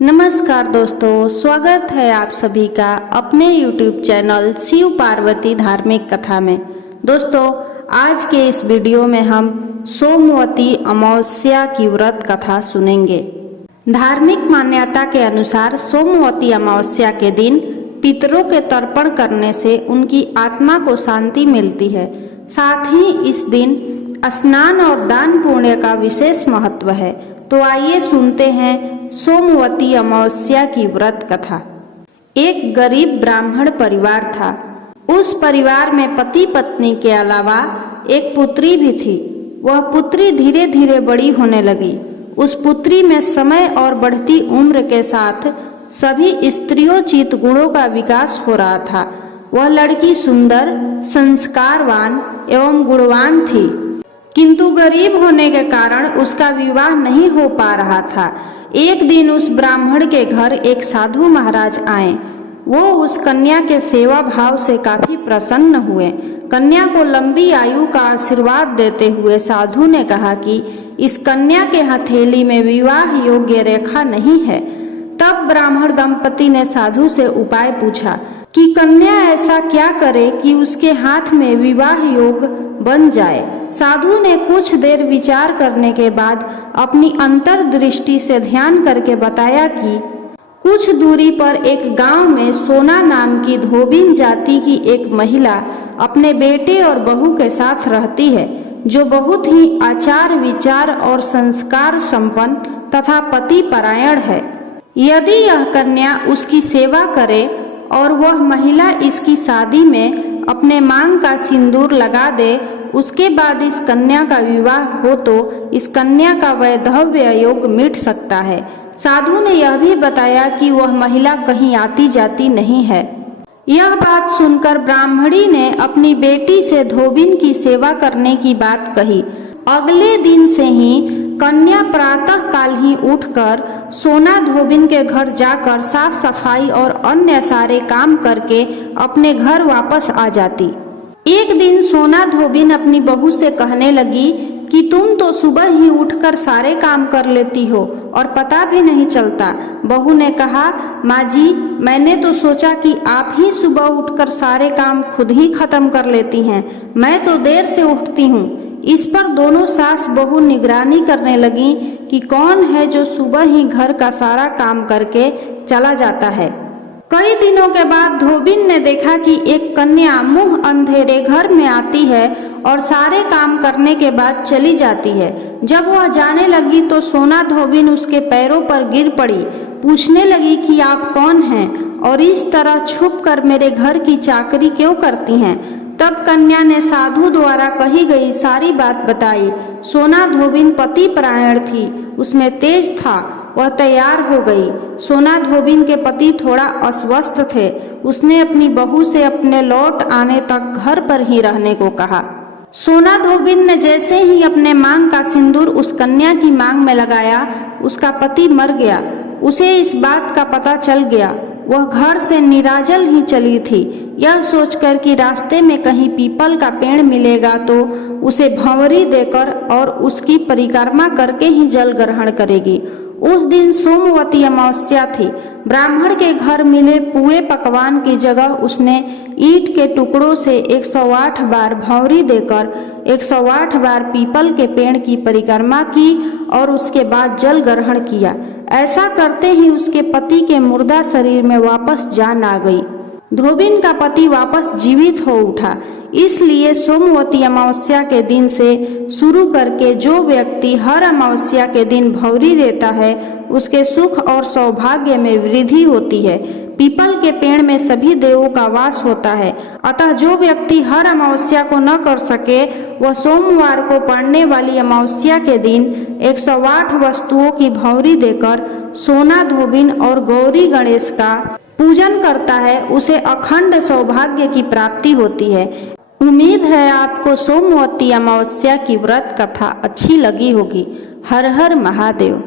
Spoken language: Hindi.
नमस्कार दोस्तों, स्वागत है आप सभी का अपने YouTube चैनल शिव पार्वती धार्मिक कथा में। दोस्तों, आज के इस वीडियो में हम सोमवती अमावस्या की व्रत कथा सुनेंगे। धार्मिक मान्यता के अनुसार सोमवती अमावस्या के दिन पितरों के तर्पण करने से उनकी आत्मा को शांति मिलती है। साथ ही इस दिन स्नान और दान पुण्य का विशेष महत्व है। तो आइए सुनते हैं सोमवती अमावस्या की व्रत कथा। एक गरीब ब्राह्मण परिवार था। उस परिवार में पति पत्नी के अलावा एक पुत्री भी थी। वह पुत्री धीरे धीरे बड़ी होने लगी। उस पुत्री में समय और बढ़ती उम्र के साथ सभी स्त्रियोचित गुणों का विकास हो रहा था। वह लड़की सुंदर, संस्कारवान एवं गुणवान थी, किंतु गरीब होने के कारण उसका विवाह नहीं हो पा रहा था। एक दिन उस ब्राह्मण के घर एक साधु महाराज आए। वो उस कन्या के सेवा भाव से काफी प्रसन्न हुए। कन्या को लंबी आयु का आशीर्वाद देते हुए साधु ने कहा कि इस कन्या के हथेली में विवाह योग्य रेखा नहीं है। तब ब्राह्मण दंपति ने साधु से उपाय पूछा कि कन्या ऐसा क्या करे कि उसके हाथ में विवाह योग बन जाए। साधु ने कुछ देर विचार करने के बाद अपनी अंतर्दृष्टि से ध्यान करके बताया कि कुछ दूरी पर एक गांव में सोना नाम की धोबिन जाति की एक महिला अपने बेटे और बहू के साथ रहती है, जो बहुत ही आचार विचार और संस्कार संपन्न तथा पति परायण है। यदि यह कन्या उसकी सेवा करे और वह महिला इसकी शादी में अपने मांग का सिंदूर लगा दे, उसके बाद इस कन्या का विवाह हो तो इस कन्या का वैधव्य योग मिट सकता है। साधु ने यह भी बताया कि वह महिला कहीं आती जाती नहीं है। यह बात सुनकर ब्राह्मणी ने अपनी बेटी से धोबिन की सेवा करने की बात कही। अगले दिन से ही कन्या प्रातः काल ही उठकर सोना धोबिन के घर जाकर साफ सफाई और अन्य सारे काम करके अपने घर वापस आ जाती। एक दिन सोना धोबिन अपनी बहू से कहने लगी कि तुम तो सुबह ही उठकर सारे काम कर लेती हो और पता भी नहीं चलता। बहू ने कहा, माँ जी, मैंने तो सोचा कि आप ही सुबह उठकर सारे काम खुद ही खत्म कर लेती हैं। मैं तो देर से उठती हूँ। इस पर दोनों सास बहू निगरानी करने लगी कि कौन है जो सुबह ही घर का सारा काम करके चला जाता है। कई दिनों के बाद धोबिन ने देखा कि एक कन्या मुंह अंधेरे घर में आती है और सारे काम करने के बाद चली जाती है। जब वह जाने लगी तो सोना धोबिन उसके पैरों पर गिर पड़ी। पूछने लगी कि आप कौन हैं और इस तरह छुप कर मेरे घर की चाकरी क्यों करती हैं। तब कन्या ने साधु द्वारा कही गई सारी बात बताई। सोना धोबिन पति परायण थी, उसमें तेज था। वह तैयार हो गई। सोना धोबिन के पति थोड़ा अस्वस्थ थे। उसने अपनी बहू से अपने लौट आने तक घर पर ही रहने को कहा। सोना धोबिन ने जैसे ही अपने मांग का सिंदूर उस कन्या की मांग में लगाया, उसका पति मर गया। उसे इस बात का पता चल गया। वह घर से निराजल ही चली थी। यह सोचकर कि रास्ते में कहीं पीपल का पेड़ मिलेगा तो उसे भंवरी देकर और उसकी परिक्रमा करके ही जल ग्रहण करेगी। उस दिन सोमवती अमावस्या थी। ब्राह्मण के घर मिले पुए पकवान की जगह उसने ईंट के टुकड़ों से 108 बार भंवरी देकर 108 बार पीपल के पेड़ की परिक्रमा की और उसके बाद जल ग्रहण किया। ऐसा करते ही उसके पति के मुर्दा शरीर में वापस जान आ गई। धोबिन का पति वापस जीवित हो उठा। इसलिए सोमवती अमावस्या के दिन से शुरू करके जो व्यक्ति हर अमावस्या के दिन भंवरी देता है, उसके सुख और सौभाग्य में वृद्धि होती है। पीपल के पेड़ में सभी देवों का वास होता है। अतः जो व्यक्ति हर अमावस्या को न कर सके, वह सोमवार को पड़ने वाली अमावस्या के दिन 108 वस्तुओं की भंवरी देकर सोना धोबिन और गौरी गणेश का पूजन करता है, उसे अखंड सौभाग्य की प्राप्ति होती है। उम्मीद है आपको सोमवती अमावस्या की व्रत कथा अच्छी लगी होगी। हर हर महादेव।